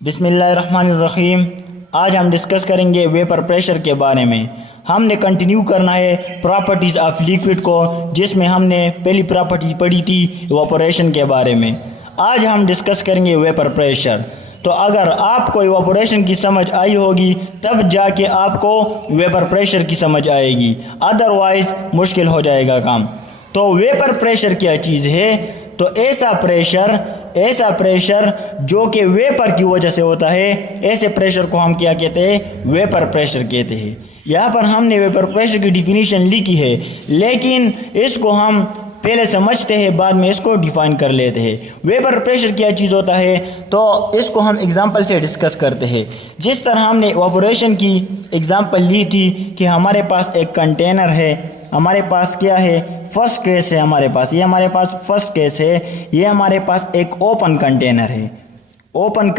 बिस्मिल्लाहिर्रहमानिर्रहीम। आज हम डिस्कस करेंगे वेपर प्रेशर के बारे में। हमने कंटिन्यू करना है प्रॉपर्टीज़ ऑफ लिक्विड को, जिसमें हमने पहली प्रॉपर्टी पढ़ी थी इवापोरेशन के बारे में। आज हम डिस्कस करेंगे वेपर प्रेशर। तो अगर आपको इवापोरेशन की समझ आई होगी तब जाके आपको वेपर प्रेशर की समझ आएगी, अदरवाइज मुश्किल हो जाएगा काम। तो वेपर प्रेशर क्या चीज़ है? तो ऐसा प्रेशर जो कि वेपर की वजह से होता है, ऐसे प्रेशर को हम क्या कहते हैं? वेपर प्रेशर कहते हैं। यहाँ पर हमने वेपर प्रेशर की डिफिनीशन लिखी है, लेकिन इसको हम पहले समझते हैं, बाद में इसको डिफाइन कर लेते हैं। वेपर प्रेशर क्या चीज़ होता है, तो इसको हम एग्जांपल से डिस्कस करते हैं। जिस तरह हमने इवापोरेशन की एग्जांपल ली थी कि हमारे पास एक कंटेनर है, हमारे पास क्या है? फर्स्ट केस है हमारे पास, ये हमारे पास फर्स्ट केस है। ये हमारे पास एक ओपन कंटेनर है। ओपन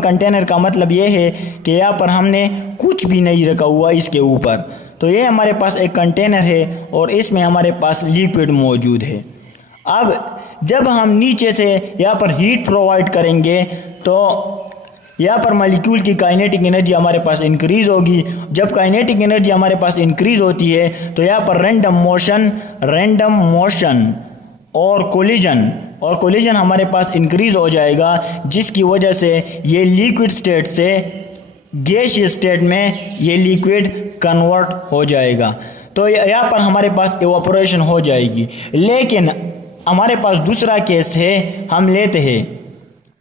कंटेनर का मतलब ये है कि यहाँ पर हमने कुछ भी नहीं रखा हुआ इसके ऊपर। तो ये हमारे पास एक कंटेनर है और इसमें हमारे पास लिक्विड मौजूद है। अब जब हम नीचे से यहाँ पर हीट प्रोवाइड करेंगे तो यहाँ पर मॉलिक्यूल की काइनेटिक एनर्जी हमारे पास इंक्रीज़ होगी। जब काइनेटिक एनर्जी हमारे पास इंक्रीज़ होती है तो यहाँ पर रैंडम मोशन और कोलिजन हमारे पास इंक्रीज़ हो जाएगा, जिसकी वजह से ये लिक्विड स्टेट से गैसियस स्टेट में ये लिक्विड कन्वर्ट हो जाएगा। तो यहाँ पर हमारे पास इवापोरेशन हो जाएगी। लेकिन हमारे पास दूसरा केस है, हम लेते हैं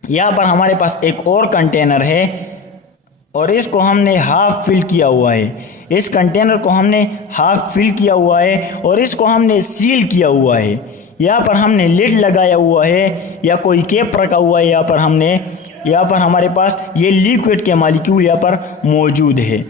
यहाँ पर हमारे पास एक और कंटेनर है और इसको हमने हाफ फिल किया हुआ है। इस कंटेनर को हमने हाफ फिल किया हुआ है और इसको हमने सील किया हुआ है। यहाँ पर हमने लिड लगाया हुआ है या कोई कैप रखा हुआ है। यहाँ पर हमारे पास ये लिक्विड के मॉलिक्यूल यहाँ पर मौजूद है।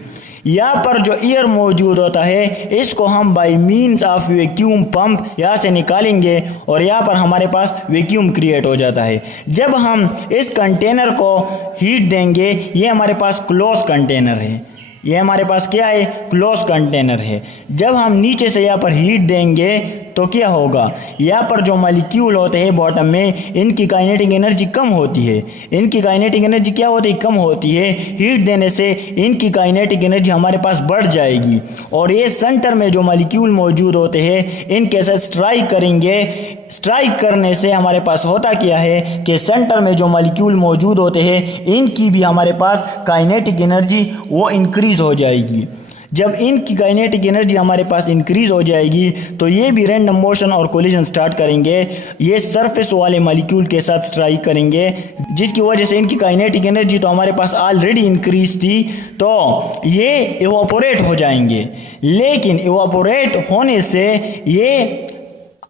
यहाँ पर जो एयर मौजूद होता है, इसको हम bye means of vacuum pump यहाँ से निकालेंगे और यहाँ पर हमारे पास वैक्यूम क्रिएट हो जाता है। जब हम इस कंटेनर को हीट देंगे, ये हमारे पास क्लोज कंटेनर है। ये हमारे पास क्या है? क्लोज कंटेनर है। जब हम नीचे से यहाँ पर हीट देंगे तो क्या होगा? यहाँ पर जो मॉलिक्यूल होते हैं बॉटम में, इनकी काइनेटिक एनर्जी कम होती है। इनकी काइनेटिक एनर्जी क्या होती है? कम होती है। हीट देने से इनकी काइनेटिक एनर्जी हमारे पास बढ़ जाएगी और ये सेंटर में जो मॉलिक्यूल मौजूद होते हैं इनके साथ स्ट्राइक करेंगे। स्ट्राइक करने से हमारे पास होता क्या है कि सेंटर में जो मॉलिक्यूल मौजूद होते हैं इनकी भी हमारे पास काइनेटिक एनर्जी वो इंक्रीज हो जाएगी। जब इनकी काइनेटिक एनर्जी हमारे पास इंक्रीज हो जाएगी तो ये भी रैंडम मोशन और कोलिजन स्टार्ट करेंगे। ये सरफेस वाले मॉलिक्यूल के साथ स्ट्राइक करेंगे, जिसकी वजह से इनकी काइनेटिक एनर्जी तो हमारे पास ऑलरेडी इंक्रीज थी, तो ये इवापोरेट हो जाएंगे। लेकिन इवापोरेट होने से ये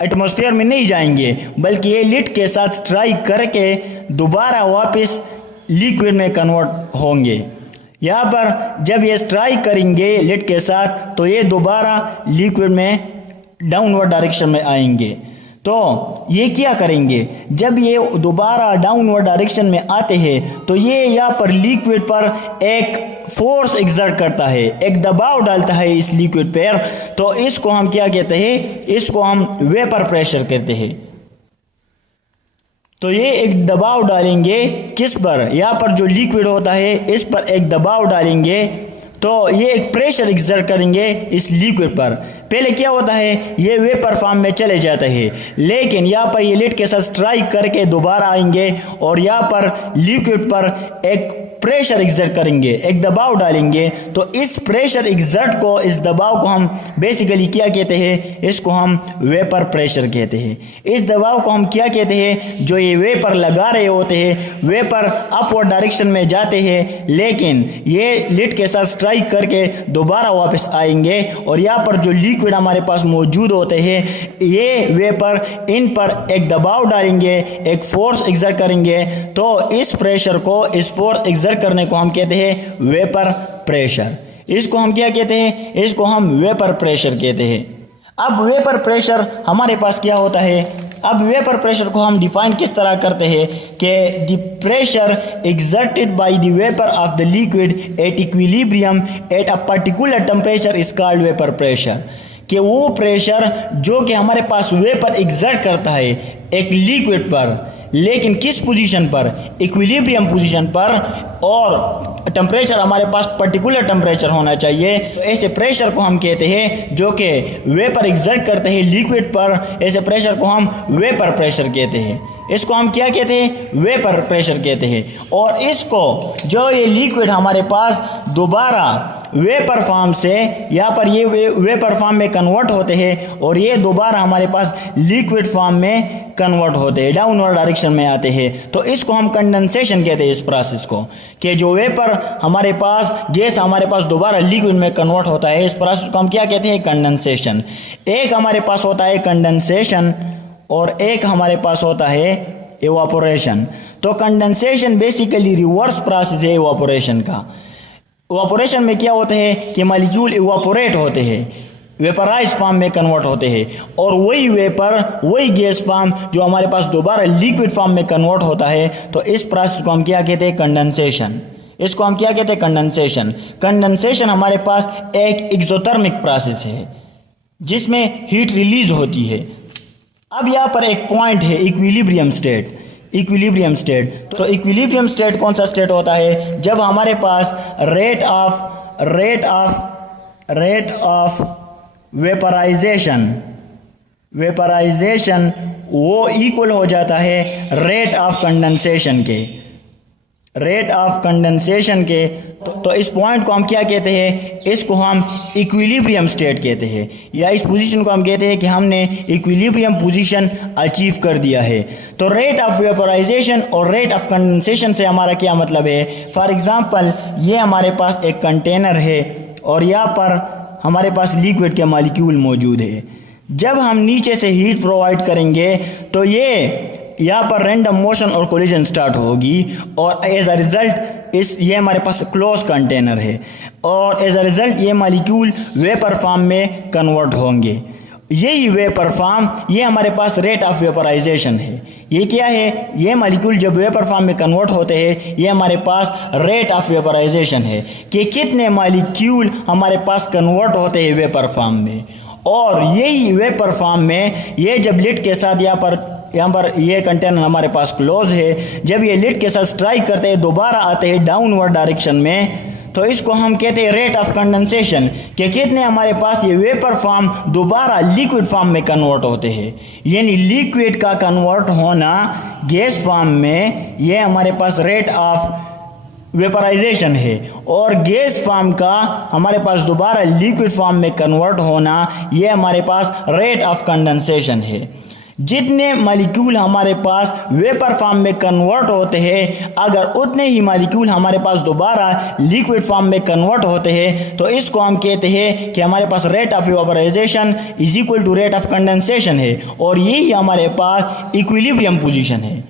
एटमॉस्फेयर में नहीं जाएंगे, बल्कि ये लिड के साथ स्ट्राइक करके दोबारा वापस लिक्विड में कन्वर्ट होंगे। यहाँ पर जब ये स्ट्राइक करेंगे लिड के साथ तो ये दोबारा लिक्विड में डाउनवर्ड डायरेक्शन में आएंगे। तो ये क्या करेंगे? जब ये दोबारा डाउनवर्ड डायरेक्शन में आते हैं तो ये यहाँ पर लिक्विड पर एक फोर्स एक्सर्ट करता है, एक दबाव डालता है इस लिक्विड पर। तो इसको हम क्या कहते हैं? इसको हम वेपर प्रेशर कहते हैं। तो ये एक दबाव डालेंगे किस पर? यहाँ पर जो लिक्विड होता है इस पर एक दबाव डालेंगे, तो ये एक प्रेशर एक्सर्ट करेंगे इस लिक्विड पर। पहले क्या होता है? ये वेपर फॉर्म में चले जाते हैं, लेकिन यहाँ पर ये लिड के साथ स्ट्राइक करके दोबारा आएंगे और यहाँ पर लिक्विड पर एक प्रेशर एक्सर्ट करेंगे, एक दबाव डालेंगे। तो इस प्रेशर एक्सर्ट को, इस दबाव को हम बेसिकली क्या कहते हैं? इसको हम वेपर प्रेशर कहते हैं। इस दबाव को हम क्या कहते हैं? जो ये वेपर लगा रहे होते हैं, वेपर अपवर्ड डायरेक्शन में जाते हैं, लेकिन ये लिड के साथ स्ट्राइक करके दोबारा वापस आएंगे और यहाँ पर जो लिक्विड हमारे पास मौजूद होते हैं, ये वेपर इन पर एक दबाव डालेंगे, एक फोर्स एक्सर्ट करेंगे। तो इस प्रेशर को, इस फोर्स एक्सर्ट करने को हम कहते हैं वेपर प्रेशर। इसको हम क्या कहते हैं? इसको हम वेपर प्रेशर कहते हैं। अब वेपर प्रेशर हमारे पास क्या होता है? अब वेपर प्रेशर को हम डिफाइन किस तरह करते हैं कि the pressure exerted by the vapour of the liquid at equilibrium at a particular temperature is called vapour pressure. कि वो प्रेशर जो कि हमारे पास वेपर एक्सर्ट करता है एक लिक्विड पर, लेकिन किस पोजीशन पर, इक्विलिब्रियम पोजीशन पर, और टेम्परेचर हमारे पास पर्टिकुलर टेम्परेचर होना चाहिए। तो ऐसे प्रेशर को हम कहते हैं जो कि वेपर एग्जर्ट करते हैं लिक्विड पर, ऐसे प्रेशर को हम वेपर प्रेशर कहते हैं। इसको हम क्या कहते हैं, वेपर प्रेशर कहते हैं। और इसको जो ये लिक्विड हमारे पास दोबारा वेपर फॉर्म से यहाँ पर ये वेपर फॉर्म में कन्वर्ट होते हैं और ये दोबारा हमारे पास लिक्विड फॉर्म में कन्वर्ट होते हैं, डाउनवर्ड डायरेक्शन में आते हैं। तो इसको हम कंडेंसेशन कहते हैं इस प्रोसेस को, कि जो वेपर हमारे पास, गैस हमारे पास दोबारा लिक्विड में कन्वर्ट होता है, इस प्रोसेस को हम क्या कहते हैं, कंडेंसेशन। एक हमारे पास होता है कंडेंसेशन और एक हमारे पास होता है इवापोरेशन। तो कंडेंसेशन बेसिकली रिवर्स प्रोसेस है इवापोरेशन का। इवापोरेशन में क्या होता है कि मॉलिक्यूल इवापोरेट होते हैं, वेपराइज फॉर्म में कन्वर्ट होते हैं, और वही वेपर, वही गैस फॉर्म जो हमारे पास दोबारा लिक्विड फॉर्म में कन्वर्ट होता है। तो इस प्रोसेस को हम क्या कहते हैं, कंडेंसेशन। इसको हम क्या कहते हैं, कंडेंसेशन। कंडेंसेशन हमारे पास एक एक्सोथर्मिक प्रोसेस है जिसमें हीट रिलीज होती है। अब यहाँ पर एक पॉइंट है इक्विलिब्रियम स्टेट। इक्विलिब्रियम स्टेट, तो इक्विलिब्रियम स्टेट कौन सा स्टेट होता है, जब हमारे पास रेट ऑफ वेपराइजेशन वो इक्वल हो जाता है रेट ऑफ कंडेंसेशन के, रेट ऑफ कंडेंसेशन के। तो इस पॉइंट को हम क्या कहते हैं, इसको हम इक्विलिब्रियम स्टेट कहते हैं, या इस पोजीशन को हम कहते हैं कि हमने इक्विलिब्रियम पोजीशन अचीव कर दिया है। तो रेट ऑफ वेपराइजेशन और रेट ऑफ कंडेंसेशन से हमारा क्या मतलब है। फॉर एग्जांपल ये हमारे पास एक कंटेनर है और यहाँ पर हमारे पास लिक्विड के मॉलिक्यूल मौजूद है। जब हम नीचे से हीट प्रोवाइड करेंगे तो ये यहाँ पर रैंडम मोशन और कोलिजन स्टार्ट होगी, और एज अ रिजल्ट ये हमारे पास क्लोज कंटेनर है, और एज अ रिजल्ट ये मॉलिक्यूल वेपर फॉर्म में कन्वर्ट होंगे। यही वेपर फॉर्म, ये हमारे पास रेट ऑफ वेपराइजेशन है। ये क्या है, ये मॉलिक्यूल जब वेपर फॉर्म में कन्वर्ट होते हैं, ये हमारे पास रेट ऑफ वेपराइजेशन है कि कितने मॉलिक्यूल हमारे पास कन्वर्ट होते हैं वेपर फॉर्म में। और यही वेपर फॉर्म में ये जब लिड के साथ यहाँ पर ये कंटेनर हमारे पास क्लोज है, जब ये लिड के साथ स्ट्राइक करते हैं, दोबारा आते हैं डाउनवर्ड डायरेक्शन में, तो इसको हम कहते हैं रेट ऑफ कंडेंसेशन, कि कितने हमारे पास ये वेपर फॉर्म दोबारा लिक्विड फॉर्म में कन्वर्ट होते हैं। यानी लिक्विड का कन्वर्ट होना गैस फॉर्म में, ये हमारे पास रेट ऑफ वेपराइजेशन है, और गैस फॉर्म का हमारे पास दोबारा लिक्विड फॉर्म में कन्वर्ट होना, ये हमारे पास रेट ऑफ कंडेंसेशन है। जितने मॉलिक्यूल हमारे पास वेपर फॉर्म में कन्वर्ट होते हैं, अगर उतने ही मॉलिक्यूल हमारे पास दोबारा लिक्विड फॉर्म में कन्वर्ट होते हैं, तो इसको हम कहते हैं कि हमारे पास rate of evaporation is equal to rate of condensation है, और यही हमारे पास इक्विलिब्रियम पोजीशन है।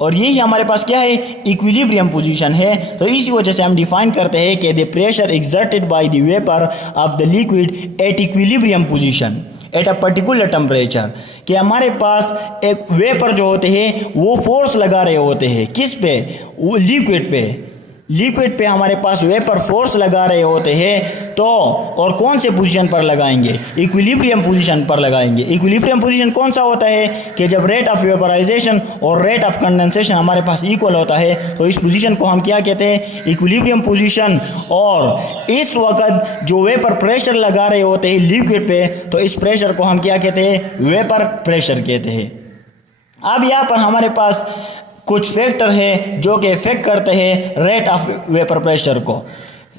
और यही हमारे पास क्या है, इक्विलिब्रियम पोजीशन है। तो इसी वजह से हम डिफाइन करते हैं कि the pressure exerted by the vapour of the liquid at equilibrium position at a particular temperature, कि हमारे पास एक वेपर जो होते हैं वो फोर्स लगा रहे होते हैं, किस पे, वो लिक्विड पे हमारे पास वेपर फोर्स लगा रहे होते हैं। तो और कौन से पोजीशन पर लगाएंगे, इक्विलिब्रियम पोजीशन पर लगाएंगे। इक्विलिब्रियम पोजीशन कौन सा होता है कि जब रेट ऑफ वेपराइजेशन और रेट ऑफ कंडेंसेशन हमारे पास इक्वल होता है, तो इस पोजीशन को हम क्या कहते हैं, इक्विलिब्रियम पोजीशन। और इस वक्त जो वेपर प्रेशर लगा रहे होते हैं लिक्विड पे, तो इस प्रेशर को हम क्या कहते हैं, वेपर प्रेशर कहते हैं। अब यहाँ पर हमारे पास कुछ फैक्टर है जो कि इफेक्ट करते हैं रेट ऑफ वेपर प्रेशर को।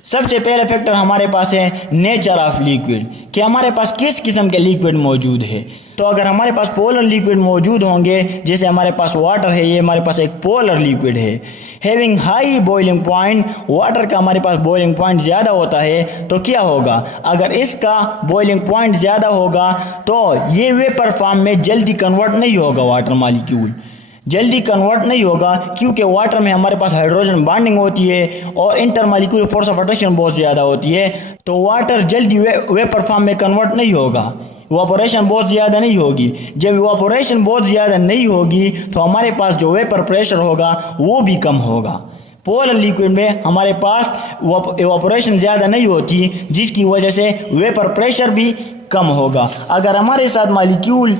सबसे पहले फैक्टर हमारे पास है नेचर ऑफ लिक्विड, कि हमारे पास किस किस्म के लिक्विड मौजूद है। तो अगर हमारे पास पोलर लिक्विड मौजूद होंगे, जैसे हमारे पास वाटर है, ये हमारे पास एक पोलर लिक्विड है, having high boiling point, water का हमारे पास बॉइलिंग पॉइंट ज़्यादा होता है, तो क्या होगा, अगर इसका बॉइलिंग पॉइंट ज़्यादा होगा तो ये वेपर फॉर्म में जल्दी कन्वर्ट नहीं होगा, वाटर मॉलिक्यूल जल्दी कन्वर्ट नहीं होगा, क्योंकि वाटर में हमारे पास हाइड्रोजन बॉन्डिंग होती है और इंटरमॉलिक्यूलर फोर्स ऑफ अट्रैक्शन बहुत ज़्यादा होती है। तो वाटर जल्दी वेपर फॉर्म में कन्वर्ट नहीं होगा, इवापोरेशन बहुत ज़्यादा नहीं होगी। जब इवापोरेशन बहुत ज़्यादा नहीं होगी तो हमारे पास जो वेपर प्रेशर होगा वो भी कम होगा। पोलर लिक्विड में हमारे पास इवापोरेशन ज़्यादा नहीं होती, जिसकी वजह से वेपर प्रेशर भी कम होगा। अगर हमारे साथ मॉलिक्यूल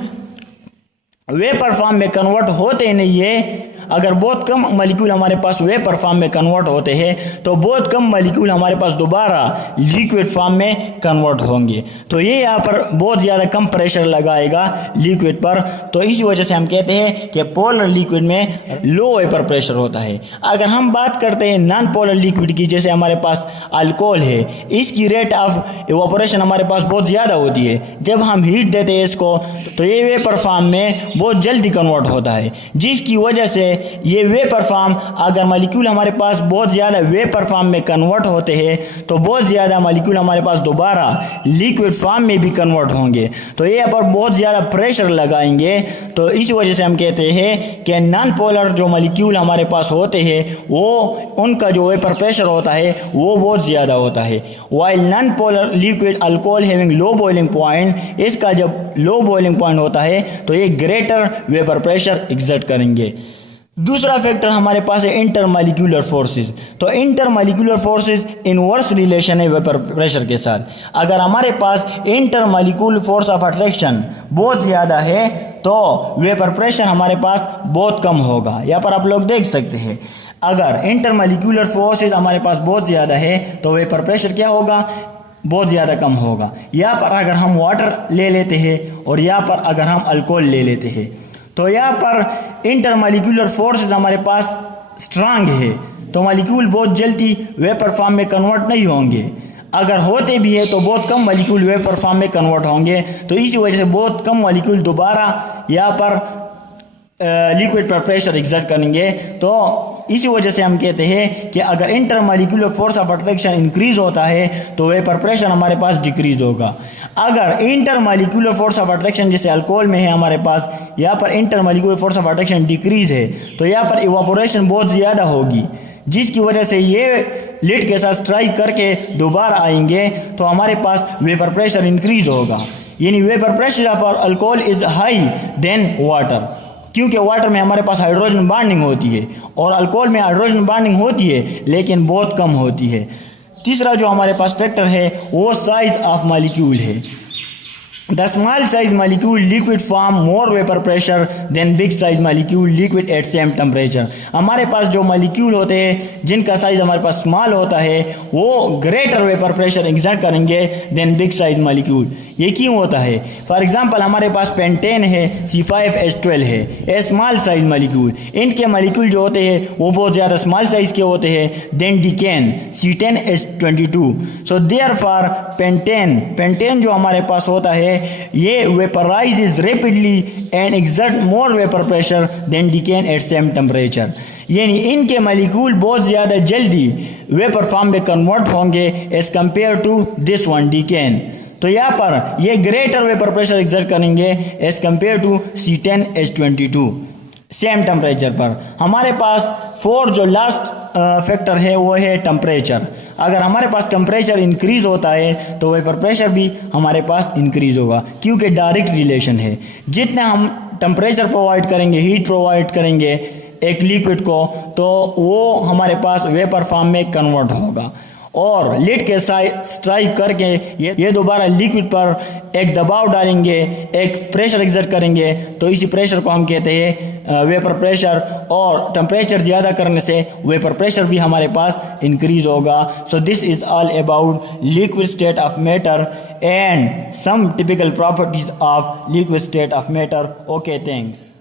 वेपर फॉर्म में कन्वर्ट होते नहीं है अगर बहुत कम मॉलिक्यूल हमारे पास वेपर फॉर्म में कन्वर्ट होते हैं तो बहुत कम मॉलिक्यूल हमारे पास दोबारा लिक्विड फॉर्म में कन्वर्ट होंगे। तो ये यहाँ पर बहुत ज़्यादा कम प्रेशर लगाएगा लिक्विड पर, तो इसी वजह से हम कहते हैं कि पोलर लिक्विड में लो वेपर प्रेशर होता है। अगर हम बात करते हैं नॉन पोलर लिक्विड की, जैसे हमारे पास अल्कोहल है, इसकी रेट ऑफ इवापोरेशन हमारे पास बहुत ज़्यादा होती है। जब हम हीट देते हैं इसको तो ये वेपर फॉर्म में बहुत जल्दी कन्वर्ट होता है, जिसकी वजह से ये वेपर फॉर्म, अगर मॉलिक्यूल हमारे पास बहुत ज़्यादा वेपर फॉर्म में कन्वर्ट होते हैं तो बहुत ज़्यादा मॉलिक्यूल हमारे पास दोबारा लिक्विड फॉर्म में भी कन्वर्ट होंगे। तो ये पर बहुत ज़्यादा प्रेशर लगाएंगे। तो इस वजह से हम कहते हैं कि नॉन पोलर जो मॉलिक्यूल हमारे पास होते हैं वो उनका जो वेपर प्रेशर होता है वो बहुत ज़्यादा होता है। While non polar liquid alcohol having low boiling point, इसका जब लो बॉइलिंग पॉइंट होता है तो ये ग्रेटर वेपर प्रेशर एग्जर्ट करेंगे। दूसरा फैक्टर हमारे पास है इंटरमॉलिक्यूलर फोर्सेस। तो इंटरमॉलिक्यूलर फोर्सेस इनवर्स रिलेशन है वेपर प्रेशर के साथ। अगर हमारे पास इंटरमॉलिक्यूलर फोर्स ऑफ अट्रैक्शन बहुत ज़्यादा है तो वेपर प्रेशर हमारे पास बहुत कम होगा। यहाँ पर आप लोग देख सकते हैं, अगर इंटरमॉलिक्यूलर फोर्सेस हमारे पास बहुत ज़्यादा है तो वेपर प्रेशर क्या होगा, बहुत ज़्यादा कम होगा। यहाँ पर अगर हम वाटर ले लेते हैं और यहाँ पर अगर हम अल्कोहल ले लेते हैं तो यहाँ पर इंटरमॉलिक्यूलर फोर्सेस हमारे पास स्ट्रांग है, तो मॉलिक्यूल बहुत जल्दी वेपर फॉर्म में कन्वर्ट नहीं होंगे। अगर होते भी है तो बहुत कम मॉलिक्यूल वेपर फॉर्म में कन्वर्ट होंगे। तो इसी वजह से बहुत कम मॉलिक्यूल दोबारा यहाँ पर लिक्विड पर प्रेशर एग्जर्ट करेंगे। तो इसी वजह से हम कहते हैं कि अगर intermolecular force of attraction increase होता है तो वेपर प्रेशर हमारे पास डिक्रीज होगा। अगर इंटरमॉलिक्यूलर फोर्स ऑफ अट्रैक्शन जैसे अल्कोहल में है हमारे पास, यहाँ पर intermolecular force of attraction decrease है तो यहाँ पर इवापोरेशन बहुत ज़्यादा होगी, जिसकी वजह से ये लिड के साथ स्ट्राइक करके दोबारा आएंगे तो हमारे पास वेपर प्रेशर इंक्रीज होगा। यानी vapour pressure of alcohol is high than water, क्योंकि वाटर में हमारे पास हाइड्रोजन बॉन्डिंग होती है और अल्कोहल में हाइड्रोजन बॉन्डिंग होती है लेकिन बहुत कम होती है। तीसरा जो हमारे पास फैक्टर है वो साइज ऑफ मॉलिक्यूल है। The small size molecule liquid form more vapour pressure than big size molecule liquid at same temperature. हमारे पास जो मॉलिक्यूल होते हैं जिनका साइज हमारे पास स्मॉल होता है वो ग्रेटर वेपर प्रेशर एग्जर्ट करेंगे देन बिग साइज मॉलिक्यूल। ये क्यों होता है? फॉर एग्जांपल हमारे पास पेंटेन है, C5H12 है, ए स्मॉल साइज मॉलिक्यूल। इनके मॉलिक्यूल जो होते हैं वो बहुत ज़्यादा स्मॉल साइज के होते हैं then decane C10H22। So therefore pentane जो हमारे पास होता है ये vaporizes rapidly and exert more vapour pressure than decane at same temperature. यानी इनके मॉलिक्यूल बहुत ज़्यादा जल्दी वेपर फॉर्म में कन्वर्ट होंगे as compared to this one decane. तो यहाँ पर ये ग्रेटर वेपर प्रेशर एग्जर्ट करेंगे as compared to C10H22 same temperature पर। हमारे पास फोर जो लास्ट फैक्टर है वो है टेम्परेचर। अगर हमारे पास टेम्परेचर इंक्रीज होता है तो वेपर प्रेशर भी हमारे पास इंक्रीज होगा, क्योंकि डायरेक्ट रिलेशन है। जितना हम टेम्परेचर प्रोवाइड करेंगे, हीट प्रोवाइड करेंगे एक लिक्विड को, तो वो हमारे पास वेपर फॉर्म में कन्वर्ट होगा और लिड के साथ स्ट्राइक करके ये दोबारा लिक्विड पर एक दबाव डालेंगे, एक प्रेशर एग्जर्ट करेंगे। तो इसी प्रेशर को हम कहते हैं वेपर प्रेशर, और टेम्परेचर ज़्यादा करने से वेपर प्रेशर भी हमारे पास इंक्रीज होगा। So this is all about liquid state of matter and some typical properties of liquid state of matter. Okay, thanks.